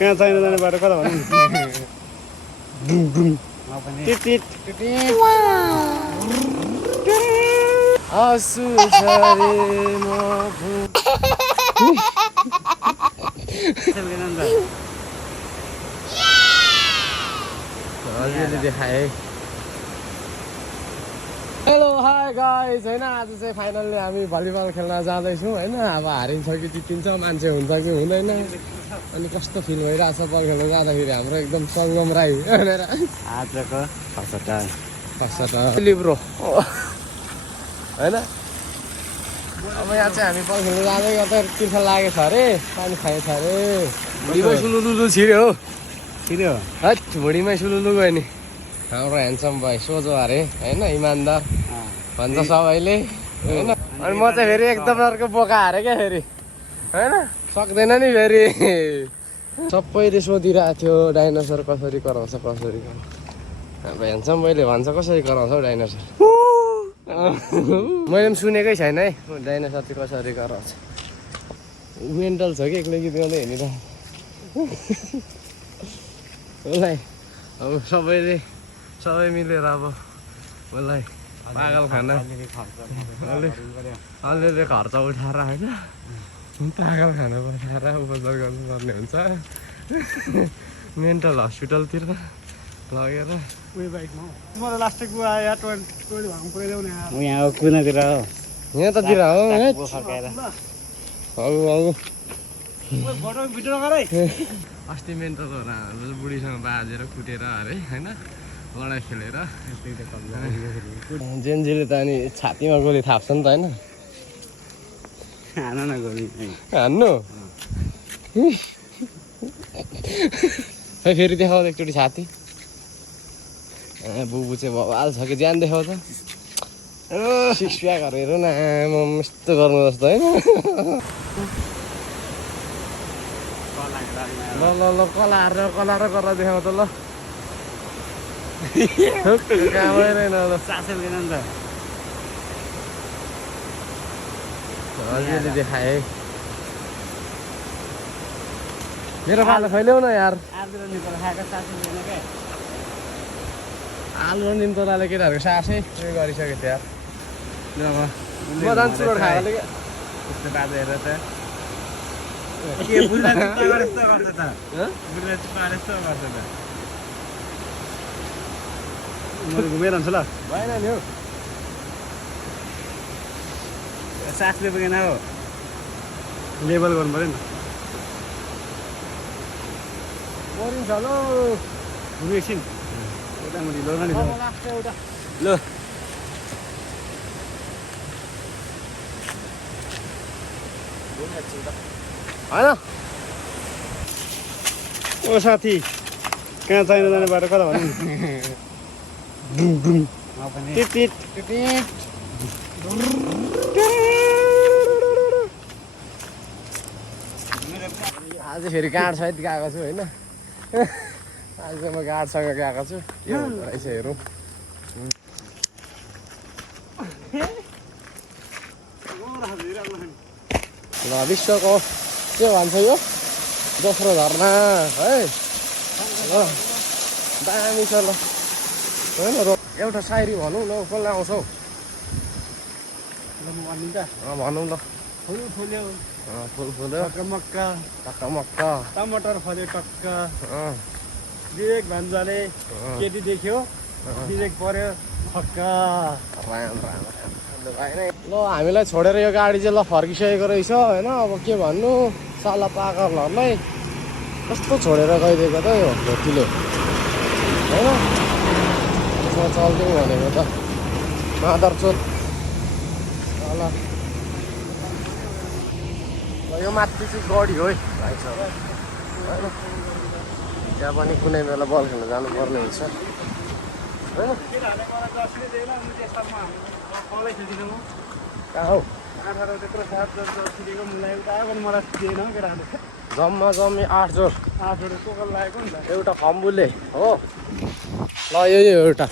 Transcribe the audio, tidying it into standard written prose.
कहाँ चाहिन जाने बाटो कता भन्नु आँसु झरे म अलिअलि देखाए। हेलो हाई गाइज होइन आज चाहिँ फाइनल्ली हामी भलिबल खेल्न जाँदैछौँ होइन। अब हारिन्छ कि जितिन्छ, मान्छे हुन्छ कि हुँदैन, अनि कस्तो फिल भइरहेछ बल खेल्न जाँदाखेरि। हाम्रो एकदम सङ्गम राई भनेर आजको ब्रो होइन। अब यहाँ चाहिँ हामी बल खेल्न जाँदै गर्दा तिर्खा लागेछ अरे, पानी खाएछ अरे, भुँडीमै सुलुलुलु छिर्यो हो, छिर्यो है भुँडीमै सुलुलु गयो नि। हाम्रो ह्यान्डसम भाइ सोझो अरे होइन, इमान्दार भन्छ सबैले होइन। अनि म चाहिँ फेरि एकदम अर्को बोका हारेँ क्या फेरि होइन, सक्दैन नि फेरि। सबैले सोधिरहेको थियो डाइनोसर कसरी कराउँछ कसरी कराउँछ। हाम्रो ह्यान्डसम भाइले भन्छ कसरी कराउँछ हौ डाइनोसर। मैले पनि सुनेकै छैन है डाइनोसर चाहिँ कसरी कराउँछ। मेन्टल छ कि एक्लै गीत गाउँदै हिँडिरहेको उसलाई। अब सबै मिलेर अब उसलाई पागल खाना अलिअलि खर्च उठाएर होइन पागल खाना पठाएर उपचार गर्नुपर्ने हुन्छ मेन्टल हस्पिटलतिर लगेर। मलाई लास्ट यहाँ कुनातिर हो, यहाँ ततिर हो अस्ति मेन्टलहरू हाम्रो बुढीसँग बाजेर कुटेर अरे होइन, लडाइँ खेलेर। जेन्जीले त अनि छातीमा गोली थाप्छ नि त होइन, हान्नु खै फेरि देखाउँदा एकचोटि छाती। बुबु चाहिँ बवाल छ कि ज्यान देखाउँछ, सिक्स प्याकहरू हेरौँ न म यस्तो गर्नु जस्तो होइन। ल ल ल कलाएर गरेर देखाउँछ ल, कहाँदैन ल अलिअलि देखाए। मेरो पालो खैल्याउ न यार, आलु र निम तोराले केटाहरूको सासै उयो गरिसकेको थियो यार। म जान्छु रोड खाएर क्या बाजेर त घुमेर हुन्छ ल भएन नि हौ, सासले पुगेन हो, लेबल गर्नु पऱ्यो नि। परिन्छ ल घुम्यो एकछिन मोटामोटी लो नि एउटा ल। होइन ओ साथी कहाँ चाहिन जाने बाटो कता भन्नु आज फेरि गाडसहित गएको छु होइन। आज म गाडसँग गएको छु, के हुँदो रहेछ हेरौँ। ल विश्वको के भन्छ यो दोस्रो झरना है ल, दामी छ ल होइन। एउटा सायरी भनौँ न, कसलाई आउँछ हौ भनौँ ल। फुल फुल्यो फुल फुल्यो मक्का टक्क टमाटर फल्यो टक्क, विवेक भान्जाले केटी देख्यो विवेक पर्यो छक्क। ल हामीलाई छोडेर यो गाडी चाहिँ ल फर्किसकेको रहेछ होइन। अब के भन्नु साला पागलहरूलाई कस्तो छोडेर गइदिएको त यो धोतीले होइन। यसमा चल्दिउँ भनेको त मादर चोत ल। यो माथि चाहिँ गडी हो है भाइ छ होइन, त्यहाँ पनि कुनै बेला बल खेल्न जानुपर्ने हुन्छ होइन। कहाँ हौ जम्मा जम्मी 8 जोड लागेको नि त एउटा फम्बुले हो ल। यो एउटा